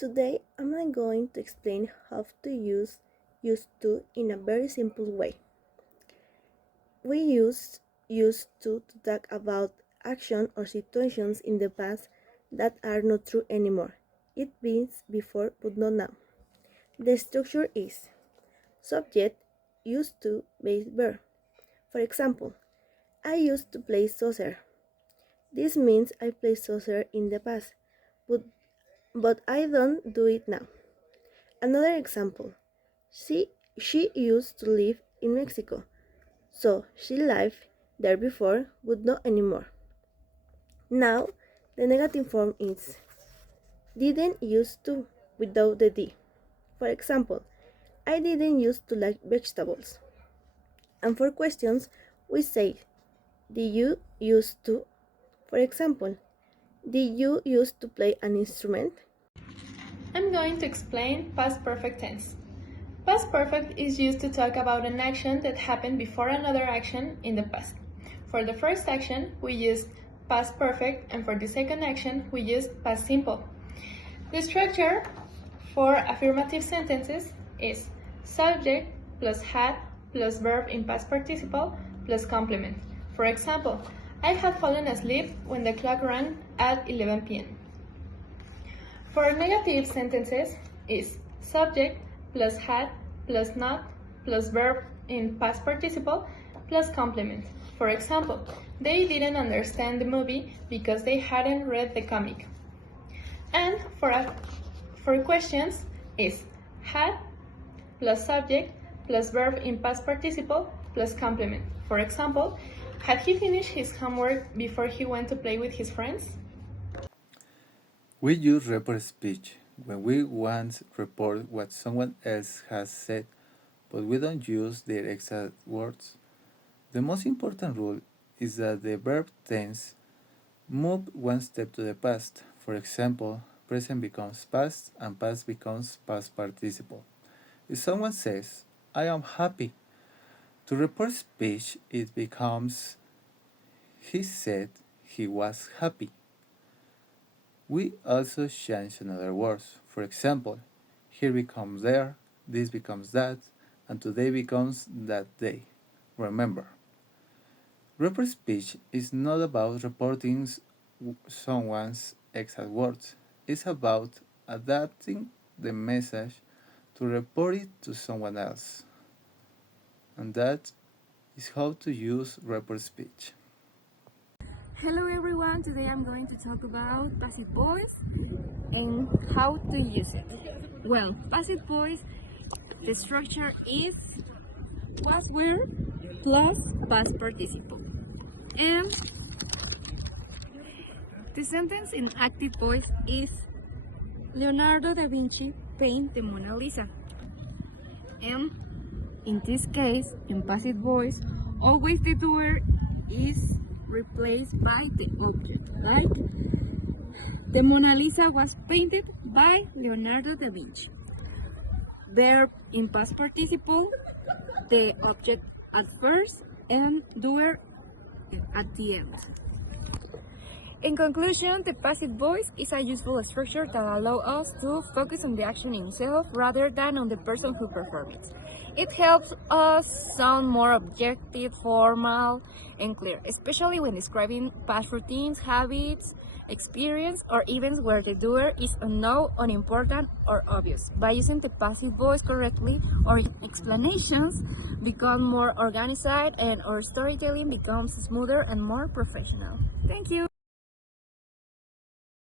Today I'm going to explain how to use used to in a very simple way. We use used to talk about action or situations in the past that are not true anymore. It means before but not now. The structure is subject used to base verb. For example, I used to play soccer. This means I played soccer in the past, but I don't do it now. Another example, she used to live in Mexico, so she lived there before, but not anymore. Now, the negative form is didn't used to without the D. For example, I didn't used to like vegetables. And for questions, we say, did you used to? For example, did you used to play an instrument? I'm going to explain past perfect tense. Past perfect is used to talk about an action that happened before another action in the past. For the first action, we used past perfect, and for the second action, we used past simple. The structure for affirmative sentences is subject plus had plus verb in past participle plus complement. For example, I had fallen asleep when the clock rang at 11 p.m. For negative sentences is subject plus had plus not plus verb in past participle plus complement. For example, they didn't understand the movie because they hadn't read the comic. And for questions is had plus subject plus verb in past participle plus complement. For example, had he finished his homework before he went to play with his friends? We use report speech when we want to report what someone else has said, but we don't use their exact words. The most important rule is that the verb tense move one step to the past. For example, present becomes past and past becomes past participle. If someone says, I am happy, to report speech it becomes he said he was happy. We also change another words. For example, here becomes there, this becomes that, and today becomes that day. Remember, report speech is not about reporting someone's exact words. It's about adapting the message to report it to someone else. And that is how to use report speech. Hello everyone, today I'm going to talk about passive voice and how to use it. Well, passive voice, the structure is was were plus past participle. And the sentence in active voice is Leonardo da Vinci painted the Mona Lisa. And in this case, in passive voice, always the doer is replaced by the object. Like the Mona Lisa was painted by Leonardo da Vinci. Verb in past participle, the object at first and doer at the end. In conclusion, the passive voice is a useful structure that allows us to focus on the action itself rather than on the person who performs it. It helps us sound more objective, formal, and clear, especially when describing past routines, habits, experience, or events where the doer is unknown, unimportant, or obvious. By using the passive voice correctly, our explanations become more organized and our storytelling becomes smoother and more professional. Thank you!